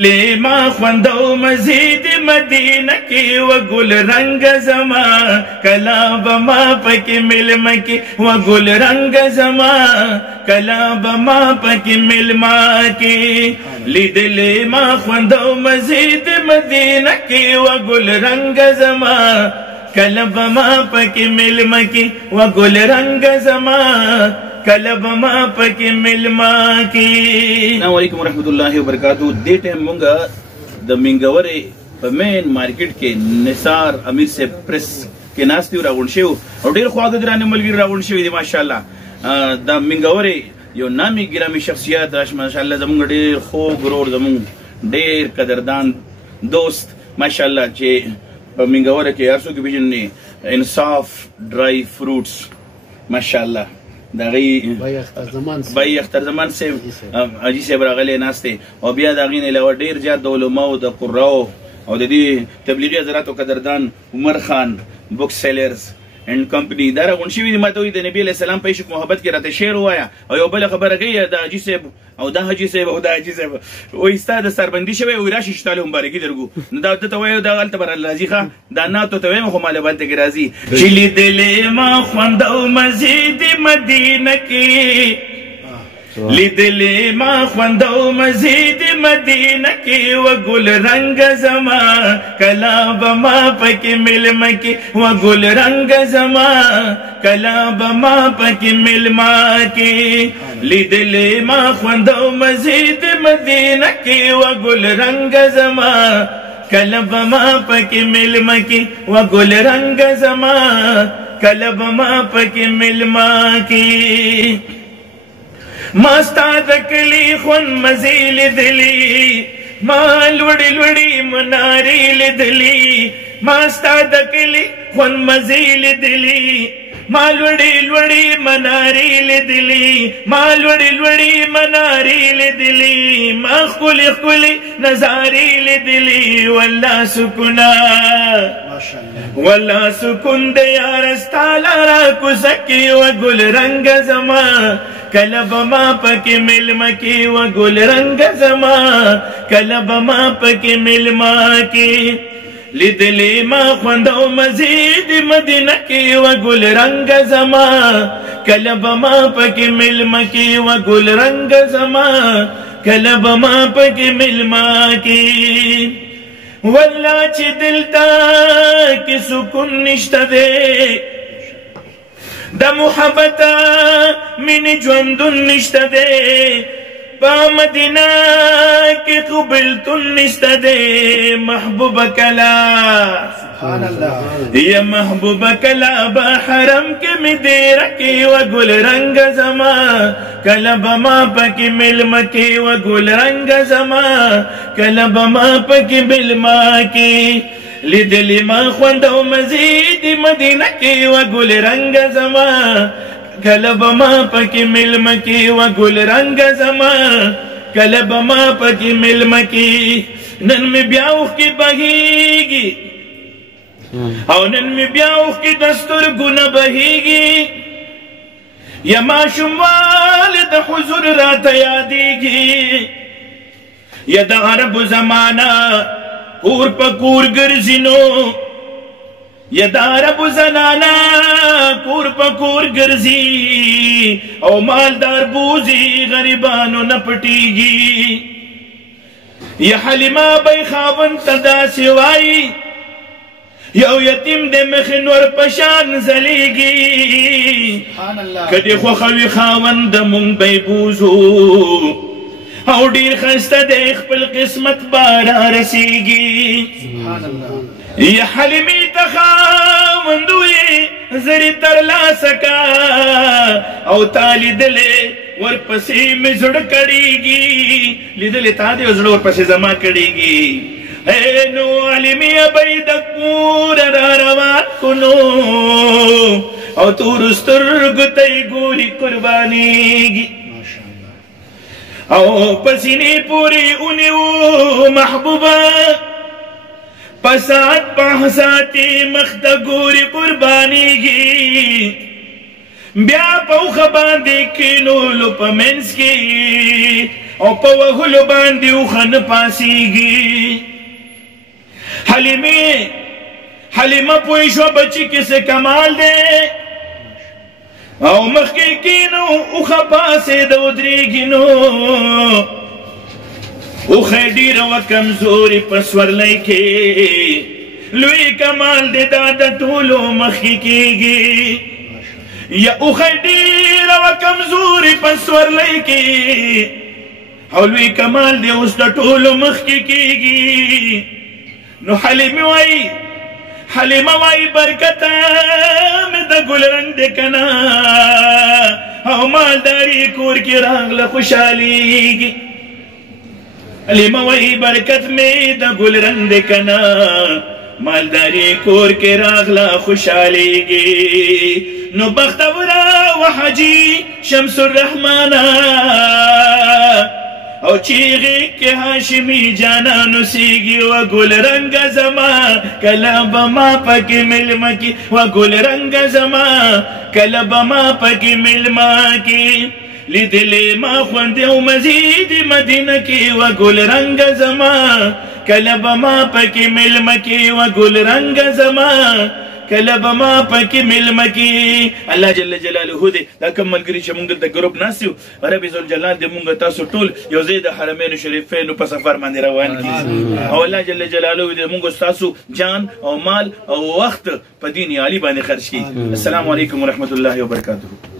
لیما خوندو مزید مدینہ کی و گل رنگ زما کلا بما پکی ملما کی و گل رنگ زما کلا بما پکی ملما کی لید لیما خوندو مزید مدینہ کی و گل رنگ زما کلا بما پکی ملما کی و گل رنگ زما کلب ما پکی ملما کی. السلام علیکم ورحمۃ اللہ وبرکاتہ. دے ٹائم مونگا د منګورې په مین مارکیټ کې نثار امیر سے پریس کې ناستي راغون شو او ډیر خواږه درانه ملګری راغون شوی دي ماشاءالله. د منګورې یو نامي ګرامي شخصیت راش ماشاءالله زمونږ ډیر خو ګرور زمونږ ډیر قدردان دوست ماشاءالله چې په منګورې کې هر څوک پیژني انصاف ډرای فروټس ماشاءالله داغي بای اختر زمان سے اجي صاحب راغلي ناشته او بیا داغین علاوه ډیر زیات د علماء او د قراء او د دې تبلیغي حضرات او قدردان عمر خان بوک سیلرز اینڈ کمپنی دا راغون شوی دي. ماته د نبی علیہ السلام په عشق محبت کې راته شعر وایا او یو بل خبره کوي د اجي صاحب او د حاجی صاحب او د اجي صاحب او استاد سربندي شوی او راشي شتاله مبارکي درګو نو دا ته وایو دا غلطه بر راضي ښه دا نه ته وایم خو مال باندې کې راضي چلی دل ما خوندو مزید مدینه کې لیدلی ما خوندو مزید مدینہ کی و گل رنگ زما کلا بما پکی ملما کی و گل رنگ زما کلا بما پکی ملما کی لیدلی ما خوندو مزید مدینہ کی و گل رنگ زما کلا بما پکی ملما کی و گل رنگ زما کلا بما پکی ملما کی ما ستا دکلی خون مزی لدلی ما لوڑی لوڑی مناری لدلی ما ستا دکلی خون مزی لدلی ما لوڑی لوڑی مناری لدلی ما لوڑی لوڑی مناری لدلی ما خلی خلی نظاری لدلی واللہ سکنا واللہ سکن دیارستا لارا کسکی و گل رنگ زما کلب ما پکی ملما کی و گل رنگ زما کلب ما پکی ملما کی لیدلی ما خوندو مزید مدینہ کی و گل رنگ زما کلب ما پکی ملما کی و گل رنگ زما کلب ما پکی ملما کی واللہ چی دلتا کی سکون نشتا دے دا محبتا من جوندن نشتا دے پا مدینہ کی قبلتن نشتا دے محبوب کلا یا محبوب کلا با حرم کے می دے رکی و گل رنگ زما کلب ما پکی ملما کی و گل رنگ زما کلب ما پکی ملما کی لیدلی ما خوندو مزید مدینہ کی و گل رنگ زما کلب ما پکی ملما کی و گل رنگ زما کلب ما پکی ملما کی نن می بیاوخ کی بہیگی او نن می بیاوخ کی دستور گنا بہیگی یا ما شموال دا حضور رات یادیگی یا دا عرب زمانہ کور پا کور گرزینو یا دا عرب زنانا کور پا کور گرزی او مالدار بوزی غریبانو نپٹیگی یا حلیمہ بی خاون تدا سوائی یو یتیم دے مخنور پشان زلیگی کدی خوخوی خاون دمون بی بوزو او ډیر خسته د خپل قسمت بارا رسیږي یا حلیمی تخاوندوی زری تر لاسکا او تا لیدلې ورپسې مې زړه کړیږي لیدلې تا دې زړه ورپسې زما کړیږي اے نو حلیمی ابی د کور را روان کونو او تور سترګو ته ګوري قربانیږي او پسینی پوری اونیو محبوبا پسات پاہساتی مخت گوری قربانی گی بیا په اوښه باندې کینولو په منځ کې او په وهلو باندې اوښه نه پاسېږي. حلیمه پوه شوه بچي کې څه کمال دی او مخکې کینو اوښه پاسېده ودرېږي نو اوښه ډېره وه کمزورې په سورلۍ کې لوی کمال دی دا د ټولو مخکې کېږي. یا اوښه ډېره وه کمزورې په سورلۍ کې او لوی کمال دی اوس د ټولو مخکې کېږي. نو حلیمه وایي برکته مې د ګل رنګ دی که نه او مالداري کور کې راغله خوشحالېږي. حلیمه وایي برکت مې د ګل رنګ دی که نه مالداري کور کې راغله خوشحالېږي. نو بختوره و حاجي شمس الرحمانه او چیغې کې هاشمي جانانو سیږي و ګل رنګه زما کله به ما پکې مېلمه کې و ګل رنګه زما کله به ما پکې مېلمه کې لیدلې ما خوندې او مزید مدینه کې و ګل رنګه زما کله به ما پکې مېلمه کې و ګل رنګه زما کله به ما پکې مېلمه کې. الله جل جلاله دې دا کوم ملګري چې مونږ دلته ګروپ ناست یو رب ذوالجلال دې مونږ تاسو ټول یو ځای د حرمینو شریفینو په سفر باندې روان کړي او الله جل جلاله دې مونږ ستاسو جان او مال او وخت په دین عالی باندې خرج کړي. السلام علیکم ورحمة الله وبرکاته.